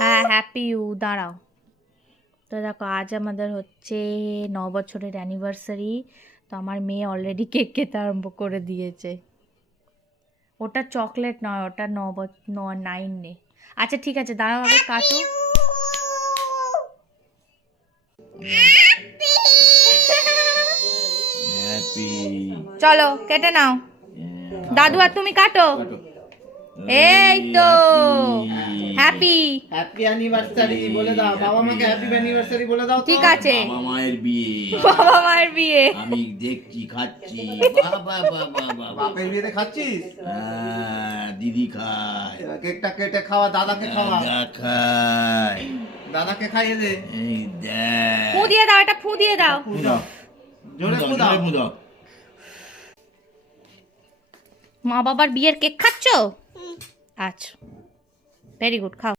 হ্যাঁ happy you দাঁড়াও। তো দেখো আজ আমাদের হচ্ছে 9 বছরের অ্যানিভার্সারি। তো আমার মেয়ে অলরেডি কেক খেতে আরম্ভ করে দিয়েছে। ওটা চকলেট নয়, ওটা 9 নে। আচ্ছা ঠিক আছে, দাঁড়াও আগে কাটো। হ্যাপি চলো কেটে নাও। দাদু আর তুমি কাটো। এই তো হ্যাপি হ্যাপি অ্যানিভার্সারি বলে দাও, বাবা মাকে হ্যাপি অ্যানিভার্সারি বলে দাও। ঠিক আছে। বাবা মায়ের বিয়ে, বাবা মায়ের বিয়ে। আমি দেখছি খাচ্ছি। বাবা বাবা বাবা, বাপের বিয়েতে খাচ্ছিস? হ্যাঁ, দিদি খায়, কেকটা কেটে খাওয়া, দাদাকে খাওয়া, দাদা খায়, দাদাকে খাইয়ে দে। এই দেখ, ফু দিয়ে দাও, এটা ফু দিয়ে দাও। ফু দাও, জোরে ফু ফু দাও, দাও। ফু দাও। মা বাবার বিয়ের কেক খাচ্ছো? আচ্ছা ভেরি গুড, খাও।